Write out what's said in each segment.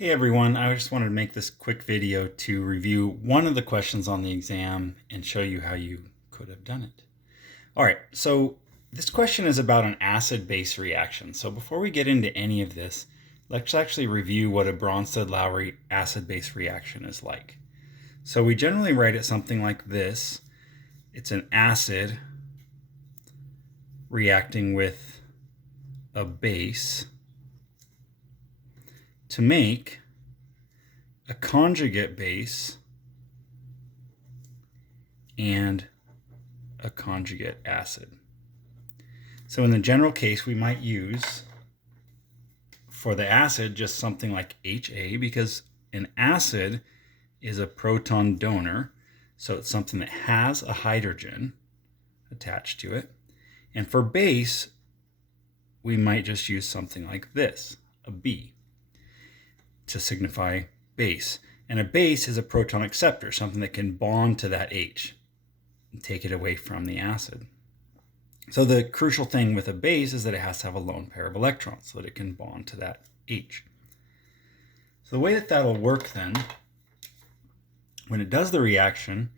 Hey everyone, I just wanted to make this quick video to review one of the questions on the exam and show you how you could have done it. All right, so this question is about an acid-base reaction. So before we get into any of this, let's actually review what a Bronsted-Lowry acid-base reaction is like. So we generally write it something like this. It's an acid reacting with a base to make a conjugate base and a conjugate acid. So in the general case, we might use for the acid just something like HA, because an acid is a proton donor, so it's something that has a hydrogen attached to it. And for base, we might just use something like this, a B, to signify base. And a base is a proton acceptor, something that can bond to that H and take it away from the acid. So the crucial thing with a base is that it has to have a lone pair of electrons so that it can bond to that H. So the way that that'll work then, when it does the reaction,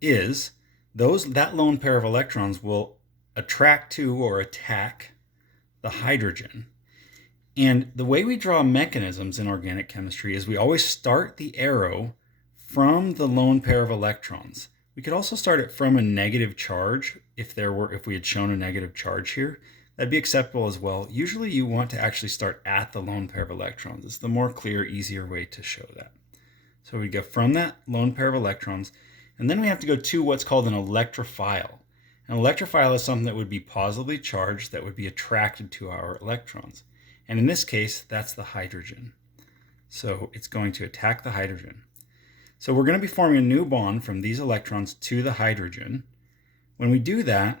is that lone pair of electrons will attract to or attack the hydrogen. And the way we draw mechanisms in organic chemistry is we always start the arrow from the lone pair of electrons. We could also start it from a negative charge if we had shown a negative charge here. That'd be acceptable as well. Usually you want to actually start at the lone pair of electrons. It's the more clear, easier way to show that. So we go from that lone pair of electrons, and then we have to go to what's called an electrophile. An electrophile is something that would be positively charged that would be attracted to our electrons. And in this case, that's the hydrogen. So it's going to attack the hydrogen. So we're going to be forming a new bond from these electrons to the hydrogen. When we do that,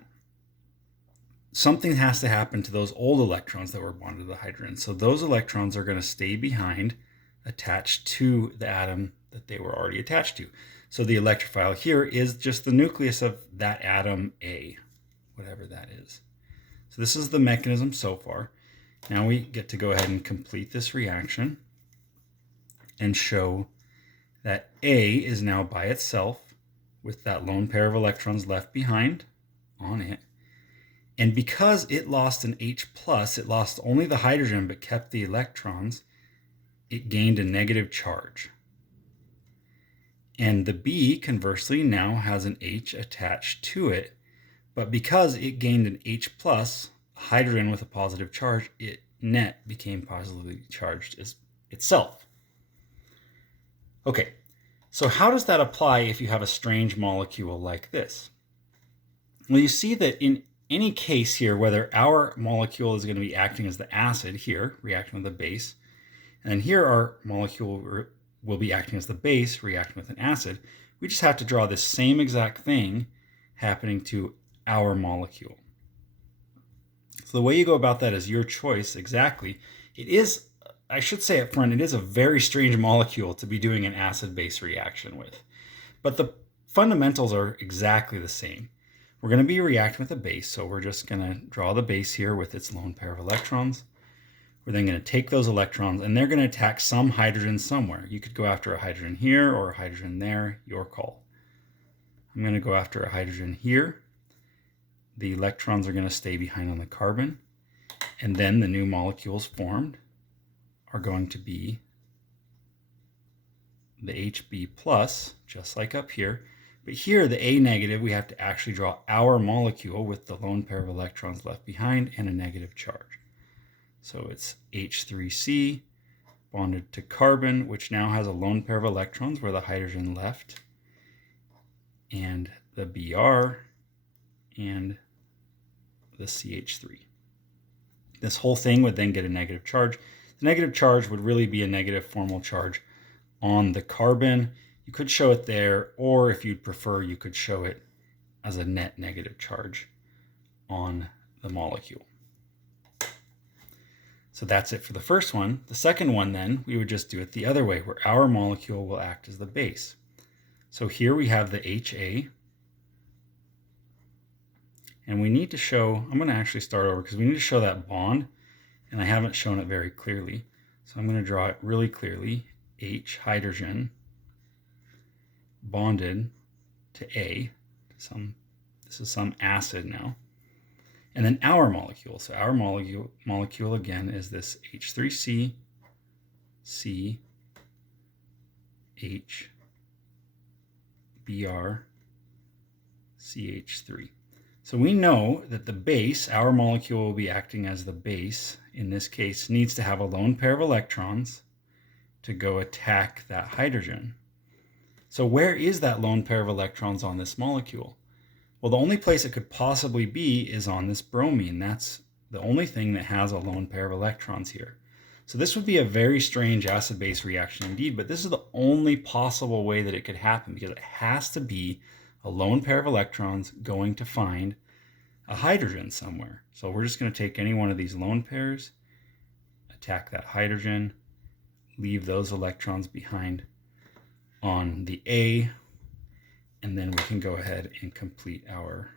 something has to happen to those old electrons that were bonded to the hydrogen. So those electrons are going to stay behind, attached to the atom that they were already attached to. So the electrophile here is just the nucleus of that atom A, whatever that is. So this is the mechanism so far. Now we get to go ahead and complete this reaction and show that A is now by itself with that lone pair of electrons left behind on it. And because it lost an H+, it lost only the hydrogen but kept the electrons, it gained a negative charge. And the B, conversely, now has an H attached to it, but because it gained an H+, hydrogen with a positive charge, it net became positively charged as itself. Okay, so how does that apply if you have a strange molecule like this? Well, you see that in any case here, whether our molecule is going to be acting as the acid here, reacting with the base, and then here our molecule will be acting as the base, reacting with an acid, we just have to draw the same exact thing happening to our molecule. So the way you go about that is your choice exactly. It is, I should say up front, it is a very strange molecule to be doing an acid-base reaction with. But the fundamentals are exactly the same. We're going to be reacting with a base, so we're just going to draw the base here with its lone pair of electrons. We're then going to take those electrons, and they're going to attack some hydrogen somewhere. You could go after a hydrogen here or a hydrogen there, your call. I'm going to go after a hydrogen here. The electrons are going to stay behind on the carbon, and then the new molecules formed are going to be the HB+, just like up here. But here, the A negative, we have to actually draw our molecule with the lone pair of electrons left behind and a negative charge. So it's H3C bonded to carbon, which now has a lone pair of electrons where the hydrogen left, and the Br and the CH3. This whole thing would then get a negative charge. The negative charge would really be a negative formal charge on the carbon. You could show it there, or if you'd prefer, you could show it as a net negative charge on the molecule. So that's it for the first one. The second one then, we would just do it the other way, where our molecule will act as the base. So here we have the HA, and we need to show, I'm going to actually start over because we need to show that bond, and I haven't shown it very clearly. So I'm going to draw it really clearly. H hydrogen bonded to A. This is some acid now. And then our molecule. So our molecule again is this H3C, C, H, Br, CH3. So we know that the base, our molecule will be acting as the base, in this case, needs to have a lone pair of electrons to go attack that hydrogen. So where is that lone pair of electrons on this molecule? Well, the only place it could possibly be is on this bromine. That's the only thing that has a lone pair of electrons here. So this would be a very strange acid-base reaction indeed, but this is the only possible way that it could happen, because it has to be a lone pair of electrons going to find a hydrogen somewhere. So we're just going to take any one of these lone pairs, attack that hydrogen, leave those electrons behind on the A, and then we can go ahead and complete our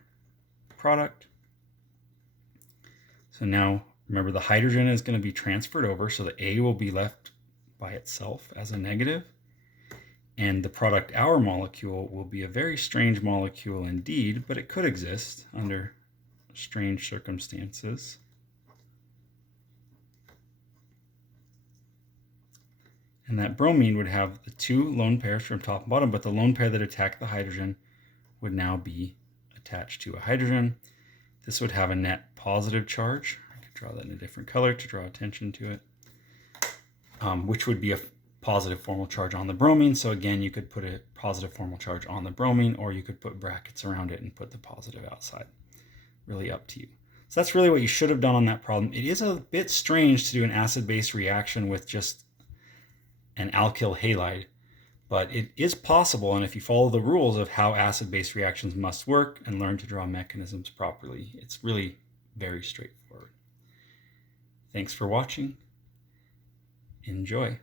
product. So now remember, the hydrogen is going to be transferred over, so the A will be left by itself as a negative. And the product, our molecule, will be a very strange molecule indeed, but it could exist under strange circumstances. And that bromine would have the two lone pairs from top and bottom, but the lone pair that attacked the hydrogen would now be attached to a hydrogen. This would have a net positive charge. I could draw that in a different color to draw attention to it, which would be a positive formal charge on the bromine. So again, you could put a positive formal charge on the bromine, or you could put brackets around it and put the positive outside. Really up to you. So that's really what you should have done on that problem. It is a bit strange to do an acid-base reaction with just an alkyl halide, but it is possible, and if you follow the rules of how acid-base reactions must work and learn to draw mechanisms properly, it's really very straightforward. Thanks for watching. Enjoy.